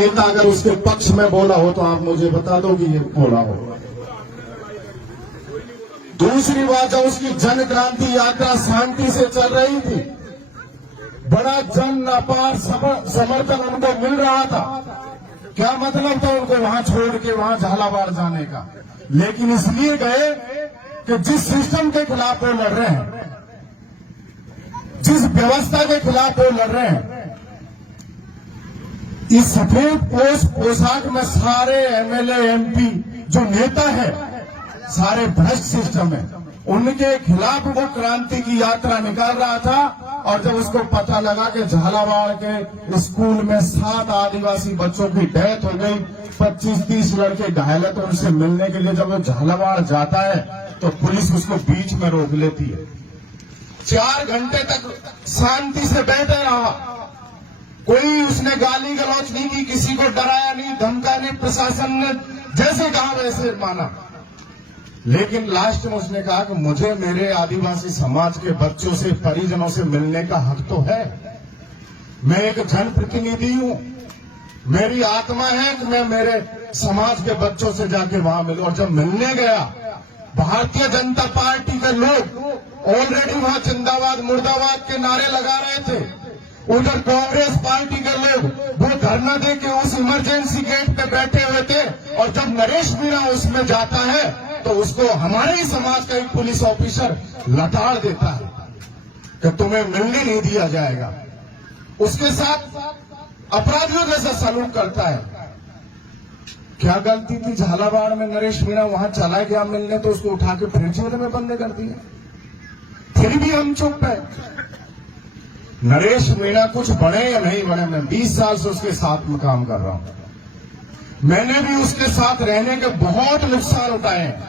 नेता अगर उसके पक्ष में बोला हो तो आप मुझे बता दो कि ये बोला हो। दूसरी बात, जब उसकी जन क्रांति यात्रा शांति से चल रही थी, बड़ा जन अपार समर्थन उनको मिल रहा था। क्या मतलब था उनको वहां छोड़ के वहां झालावाड़ जाने का? लेकिन इसलिए गए कि जिस सिस्टम के खिलाफ वो लड़ रहे हैं, जिस व्यवस्था के खिलाफ वो लड़ रहे हैं, इस सफेद पोशाक में सारे एमएलए एमपी जो नेता है, सारे भ्रष्ट सिस्टम है, उनके खिलाफ वो क्रांति की यात्रा निकाल रहा था। और जब उसको पता लगा कि झालावाड़ के स्कूल में 7 आदिवासी बच्चों की डेथ हो गई, 25-30 लड़के घायल है, तो उनसे मिलने के लिए जब वो झालावाड़ जाता है तो पुलिस उसको बीच में रोक लेती है। 4 घंटे तक शांति से बैठे रहा, कोई उसने गाली गलौज नहीं की, किसी को डराया नहीं, धमकाया नहीं, प्रशासन ने जैसे कहा वैसे माना। लेकिन लास्ट में उसने कहा कि मुझे मेरे आदिवासी समाज के बच्चों से, परिजनों से मिलने का हक तो है। मैं एक जनप्रतिनिधि हूं, मेरी आत्मा है कि मैं मेरे समाज के बच्चों से जाके वहां मिलूं। और जब मिलने गया, भारतीय जनता पार्टी के लोग ऑलरेडी वहां जिंदाबाद मुर्दाबाद के नारे लगा रहे थे। उधर कांग्रेस पार्टी के लोग वो धरना दे के उस इमरजेंसी गेट पे बैठे हुए थे। और जब नरेश मीणा उसमें जाता है तो उसको हमारे ही समाज का एक पुलिस ऑफिसर लताड़ देता है कि तुम्हें मिलने नहीं दिया जाएगा। उसके साथ अपराधियों जैसा सलूक करता है। क्या गलती थी झालावाड़ में? नरेश मीणा वहां चला गया मिलने तो उसको उठा के फिर जेल में बंद कर दिया। फिर भी हम चुप है। नरेश मीणा कुछ बने या नहीं बने, मैं 20 साल से उसके साथ में काम कर रहा हूं। मैंने भी उसके साथ रहने के बहुत नुकसान उठाए हैं,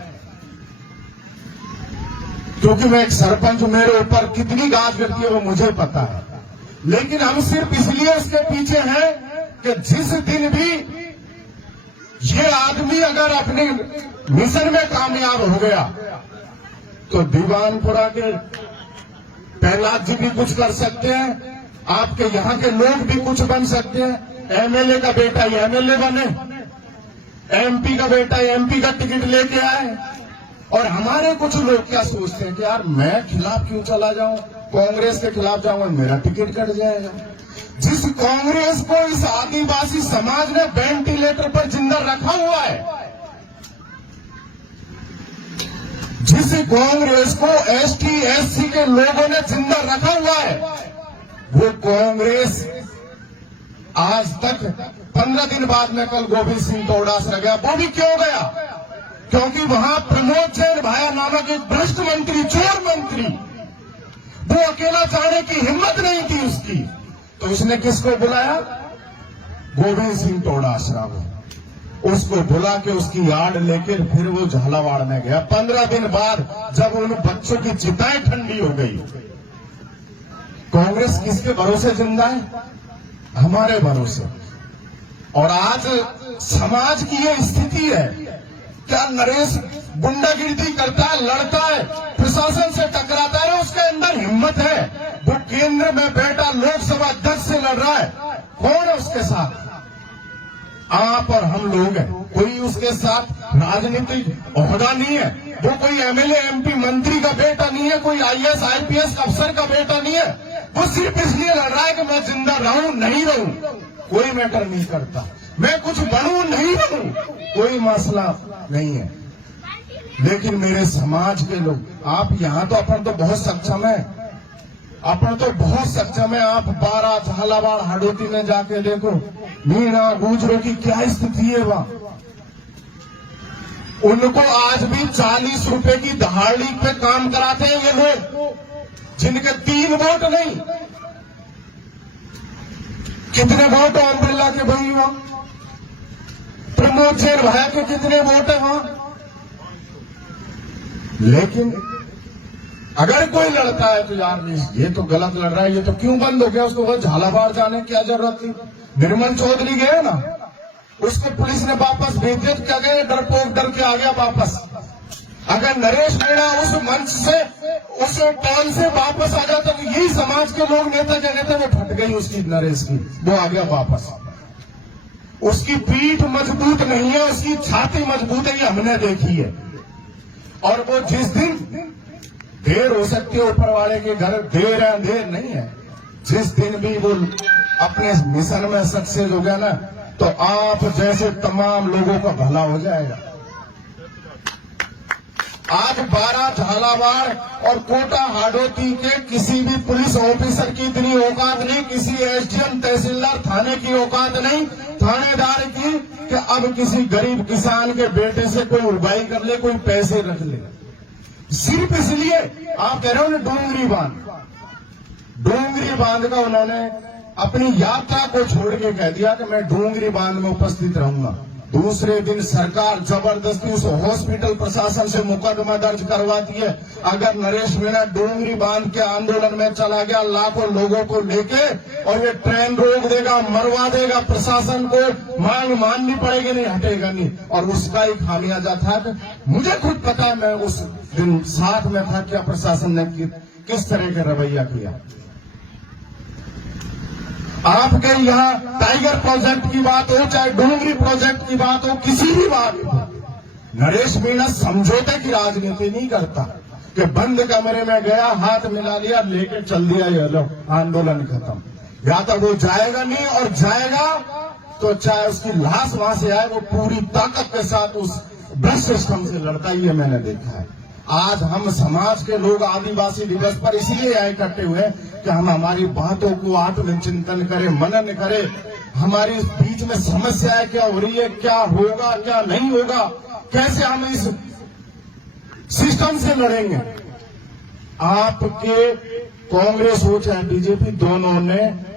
क्योंकि मैं एक सरपंच, मेरे ऊपर कितनी गाज गिरती है वो मुझे पता है। लेकिन हम सिर्फ इसलिए उसके पीछे हैं कि जिस दिन भी ये आदमी अगर अपने मिशन में कामयाब हो गया तो दीवानपुरा के प्रहलाद जी भी कुछ कर सकते हैं, आपके यहां के लोग भी कुछ बन सकते हैं। एमएलए का बेटा एमएलए बने, एमपी का बेटा एमपी का टिकट लेके आए। और हमारे कुछ लोग क्या सोचते हैं कि यार मैं खिलाफ क्यों चला जाऊं, कांग्रेस के खिलाफ जाऊंगा मेरा टिकट कट जाएगा। जिस कांग्रेस को इस आदिवासी समाज ने वेंटिलेटर पर जिंदा रखा हुआ है, जिस कांग्रेस को एसटी एससी के लोगों ने जिंदा रखा हुआ है, वो कांग्रेस आज तक 15 दिन बाद में कल गोविंद सिंह तोड़ास रह गया। वो भी क्यों गया? क्योंकि वहां प्रमोद जैन भाया नामक एक भ्रष्ट मंत्री, चोर मंत्री, वो अकेला जाने की हिम्मत नहीं थी उसकी। तो उसने किसको बुलाया? गोविंद सिंह तोड़ासरा को। उसको बुला के उसकी यार्ड लेकर फिर वो झालावाड़ में गया। 15 दिन बाद जब उन बच्चों की चिताएं ठंडी हो गई, कांग्रेस किसके भरोसे जिंदा है? हमारे भरोसे। और आज समाज की ये स्थिति है। क्या नरेश गुंडागिरी करता है, लड़ता है, प्रशासन से टकराता है, उसके अंदर हिम्मत है। वो केंद्र में बैठा लोकसभा अध्यक्ष से लड़ रहा है, कौन है उसके साथ? आप और हम लोग हैं। कोई उसके साथ राजनीतिक ओहदा नहीं है। वो कोई एमएलए एमपी मंत्री का बेटा नहीं है, कोई आईएएस आईपीएस अफसर का बेटा नहीं है। वो सिर्फ इसलिए लड़ रहा है कि मैं जिंदा रहूं नहीं रहूं कोई मैटर नहीं करता, मैं कुछ बनूं नहीं बनूं कोई मसला नहीं है। लेकिन मेरे समाज के लोग, आप यहां तो अपन तो बहुत सक्षम है, अपन तो बहुत सक्षम है। आप 12 झालावाड़ हाड़ोती में जाके देखो, मीणा गुजरों की क्या स्थिति है वहां। उनको आज भी 40 रुपए की दहाड़ी पे काम कराते हैं ये लोग, जिनके 3 वोट नहीं। कितने वोट है ओम बिरला के भाई वहां? प्रमोद जैन भाई के कितने वोट है वहां? लेकिन अगर कोई लड़ता है तो यार ये तो गलत लड़ रहा है, ये तो क्यों बंद हो गया? उसको वो झालावाड़ जाने की क्या जरूरत थी? निर्मल चौधरी गए ना, उसको पुलिस ने वापस भेज दिया। क्या गए? डरपोक डर के आ गया वापस। अगर नरेश मीणा उस मंच से, उस टॉल से वापस आ जाता तो यही समाज के लोग नेता क्या कहते, वो फट गई उसकी, नरेश की, वो आ गया वापस। उसकी पीठ मजबूत नहीं है, उसकी छाती मजबूत है, ये हमने देखी है। और वो जिस दिन देर हो सकती है ऊपर वाले के घर, देर है अंधेर नहीं है, जिस दिन भी वो अपने मिशन में सक्सेस हो गया ना, तो आप जैसे तमाम लोगों का भला हो जाएगा। आज 12 झालावाड़ और कोटा हाडोती के किसी भी पुलिस ऑफिसर की इतनी औकात नहीं, किसी एसडीएम तहसीलदार थाने की औकात नहीं, थानेदार की, कि अब किसी गरीब किसान के बेटे से कोई उड़ाई कर ले, कोई पैसे रख ले। सिर्फ इसलिए आप कह रहे हो ना डोंगरी बांध का उन्होंने अपनी यात्रा को छोड़ के कह दिया कि मैं डोंगरी बांध में उपस्थित रहूंगा। दूसरे दिन सरकार जबरदस्ती उस हॉस्पिटल प्रशासन से मुकदमा दर्ज करवाती है। अगर नरेश मीणा डोंगरी बांध के आंदोलन में चला गया लाखों लोगों को लेके, और ये ट्रेन रोक देगा, मरवा देगा, प्रशासन को मांग माननी पड़ेगी, नहीं हटेगा नहीं। और उसका ही खामियाजा था कि मुझे खुद पता है, मैं उस दिन साथ में था, क्या प्रशासन ने किस तरह का रवैया किया। आपके यहाँ टाइगर प्रोजेक्ट की बात हो, चाहे डोंगरी प्रोजेक्ट की बात हो, किसी भी बात हो, नरेश मीणा समझौते की राजनीति नहीं करता कि बंद कमरे में गया, हाथ मिला लिया, लेके चल दिया, ये लो आंदोलन खत्म। या तो वो जाएगा नहीं, और जाएगा तो चाहे उसकी लाश वहां से आए, वो पूरी ताकत के साथ उस भ्रष्ट सिस्टम से लड़ता ही है, मैंने देखा है। आज हम समाज के लोग आदिवासी दिवस पर इसलिए आए इकट्ठे हुए कि हम हमारी बातों को आत्मचिंतन करें, मनन करें, हमारी बीच में समस्याएं क्या हो रही है, क्या होगा, क्या नहीं होगा, कैसे हम इस सिस्टम से लड़ेंगे। आपके कांग्रेस हो चाहे बीजेपी, दोनों ने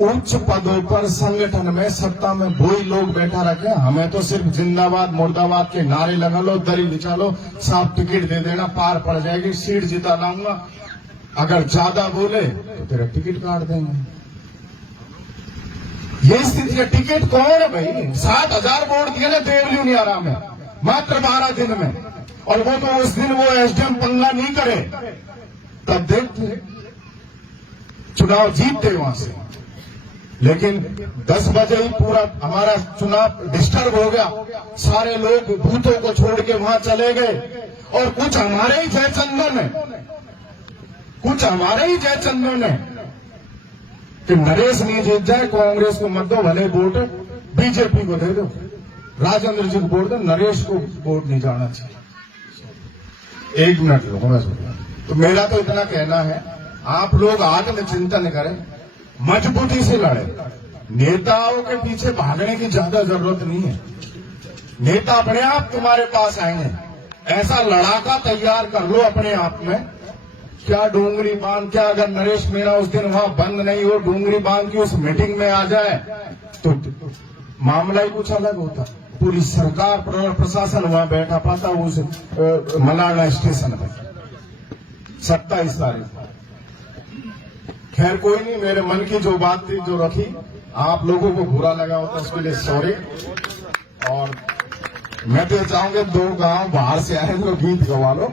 उच्च पदों पर संगठन में सत्ता में वही लोग बैठा रखे। हमें तो सिर्फ जिंदाबाद मुर्दाबाद के नारे लगा लो, दरी बिछा लो, साफ टिकट दे देना, पार पड़ जाएगी, सीट जिता लाऊंगा, अगर ज्यादा बोले तो तेरा टिकट काट देंगे। ये स्थिति है। टिकट कौन है भाई? 7,000 वोट दिए ना देवली नियारा में मात्र 12 दिन में, और वो तो उस दिन वो एसडीएम पंगा नहीं करे, तब देखते चुनाव जीतते वहां से। लेकिन 10 बजे ही पूरा हमारा चुनाव डिस्टर्ब हो गया, सारे लोग बूथों को छोड़ के वहां चले गए, और कुछ हमारे ही जयचंदन है, कुछ हमारे ही जयचंदन है कि नरेश नहीं जीत जाए, कांग्रेस को मत दो, भले वोट बीजेपी को दे दो, राजेंद्र जी को वोट दो, नरेश को वोट नहीं जाना चाहिए। 1 मिनट लो, मैं सुन। तो मेरा तो इतना कहना है, आप लोग आत्मचिंतन करें, मजबूती से लड़े। नेताओं के पीछे भागने की ज्यादा जरूरत नहीं है, नेता अपने आप तुम्हारे पास आएंगे। ऐसा लड़ाका तैयार कर लो अपने आप में। क्या डोंगरी बांध, क्या अगर नरेश मीणा उस दिन वहां बंद नहीं हो, डोंगरी बांध की उस मीटिंग में आ जाए, तो मामला ही कुछ अलग होता। पूरी सरकार प्रशासन वहां बैठा पाता उस मलाना स्टेशन पर 27 तारीख। खैर कोई नहीं, मेरे मन की जो बात थी जो रखी, आप लोगों को बुरा लगा होता उसके लिए सॉरी। और मैं तो चाहूंगा 2 गांव बाहर से आए इनको गीत गवा लो,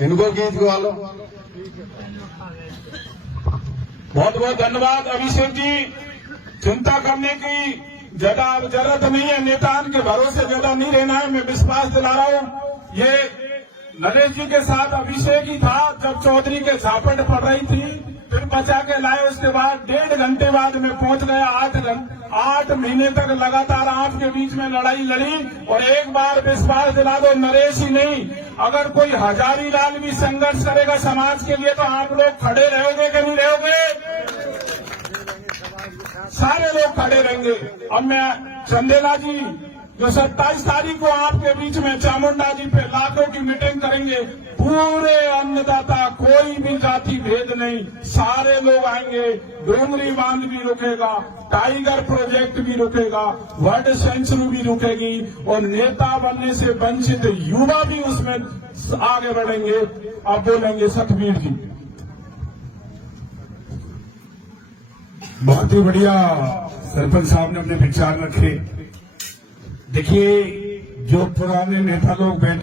इनको गीत गवा लो। बहुत बहुत धन्यवाद अभिषेक जी। चिंता करने की ज्यादा जरूरत नहीं है, नेता के भरोसे ज्यादा नहीं रहना है। मैं विश्वास दिला रहा हूँ, ये नरेश जी के साथ अभिषेक ही था जब चौधरी के झापट पड़ रही थी, फिर बचा के लाए, उसके बाद 1.5 घंटे बाद में पहुंच गया। 8 महीने तक लगातार आपके बीच में लड़ाई लड़ी, और एक बार विश्वास दिला दो, नरेश ही नहीं, अगर कोई हजारीलाल भी संघर्ष करेगा समाज के लिए, तो आप लोग खड़े रहोगे कि नहीं रहोगे? सारे लोग खड़े रहेंगे। अब मैं चंदेला जी जो 27 तारीख को आपके बीच में चामुंडा जी पे लाखों की मीटिंग करेंगे, पूरे अन्नदाता, कोई भी जाति भेद नहीं, सारे लोग आएंगे। डोंगरी बांध भी रुकेगा, टाइगर प्रोजेक्ट भी रुकेगा, वर्ल्ड सेंचुरी भी रुकेगी, और नेता बनने से वंचित युवा भी उसमें आगे बढ़ेंगे। अब बोलेंगे सतवीर जी। बहुत ही बढ़िया सरपंच साहब ने अपने विचार रखे। देखिए, जो पुराने नेता लोग बैठे